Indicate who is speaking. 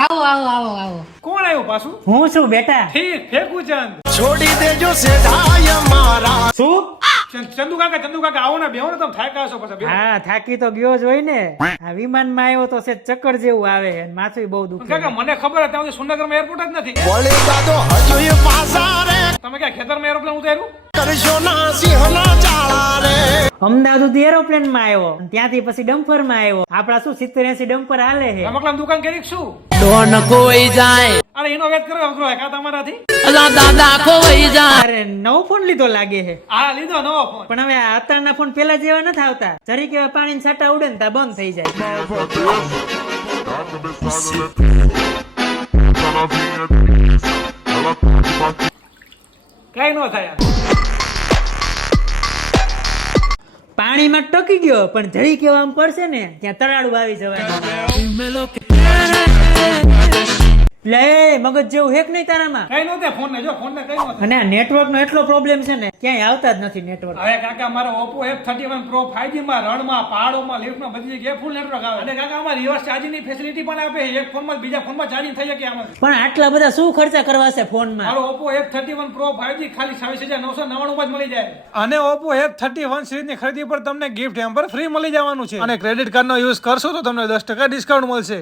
Speaker 1: આવો આવો આવો આવો.
Speaker 2: કોણ આવ્યો પાછું?
Speaker 3: હું છું બેટા.
Speaker 2: ઠીક ફેકું ચંદ
Speaker 4: છોડી દેજો સેઢાય મારા
Speaker 3: શું?
Speaker 2: ચંદુ કાકા ચંદુ કાકા આવો ને બેહો ને તમે થાક્યા છો પાછા
Speaker 3: હા થાકી તો ગયો જ હોય ને. આ વિમાનમાં આવ્યો તો છે ચક્કર જેવું આવે છે માથું બહુ દુખે.
Speaker 2: કાકા મને ખબર હતી ત્યાં સુધી સુરનગરમાં એરપોર્ટ જ નથી.
Speaker 4: વળી દાદો હજુ એ રે.
Speaker 2: તમે ક્યાં ખેતરમાં એરોપ્લેન ઉતાર્યું?
Speaker 4: કરશો ના સિંહના ચાળા રે.
Speaker 3: અમદાવાદ સુધી એરોપ્લેનમાં આવ્યો ત્યાંથી પછી ડમ્પરમાં આવ્યો. આપડા શું સિત્તેર એસી ડમ્પર હાલે છે?
Speaker 2: દુકાન કરી શું?
Speaker 5: ડોન કોઈ જાય.
Speaker 2: અરે એનો વેત કરો અઘરો હે કા તમારાથી
Speaker 5: અલા દાદા કોઈ જાય.
Speaker 3: અરે નવો ફોન લીધો લાગે છે.
Speaker 2: આ લીધો નવો ફોન
Speaker 3: પણ હવે આ અત્યારના ફોન પેલા જેવા નથી આવતા. જરી કે પાણી છાટા ઉડે ને તા બંધ થઈ જાય.
Speaker 2: કઈ નો થાય.
Speaker 3: પાણીમાં ટકી ગયો પણ જરીક કેવા આમ પડશે ને ત્યાં તરાડું આવી જવાય મગજ જેવું હેક નહીં તારામાં.
Speaker 2: કઈ નો થાય ફોન ને જો ફોન ને કઈ નો થાય
Speaker 3: અને આ નેટવર્ક નો એટલો પ્રોબ્લેમ છે ને ક્યાંય આવતા જ નથી નેટવર્ક.
Speaker 2: હવે કાકા મારો Oppo F thirty one pro ફાઈવમાં રણમાં પહાડોમાં લિફ્ટમાં બધી જગ્યાએ ફૂલ નેટવર્ક આવે. અને કાકા આમાં રિવર્સ ચાર્જિંગની ફેસિલિટી પણ આપે એક એક ફોનમાં બીજા ફોનમાં ચાર્જિંગ થઈ શકે આમાં.
Speaker 3: પણ આટલા બધા શું ખર્ચા કરવા છે ફોનમાં?
Speaker 2: મારો Oppo F thirty one pro five ખાલી છવ્વીસ હજાર નવસો નવ્વાણું માં જ મળી જાય. અને ઓપ્પો એફ થર્ટી વન સિરીઝની ખરીદી પર તમને ગિફ્ટ હેમ્પર ફ્રી મળી જવાનું છે. અને ક્રેડિટ કાર્ડ નો યુઝ કરશો તો તમને દસ ટકા ડિસ્કાઉન્ટ મળશે.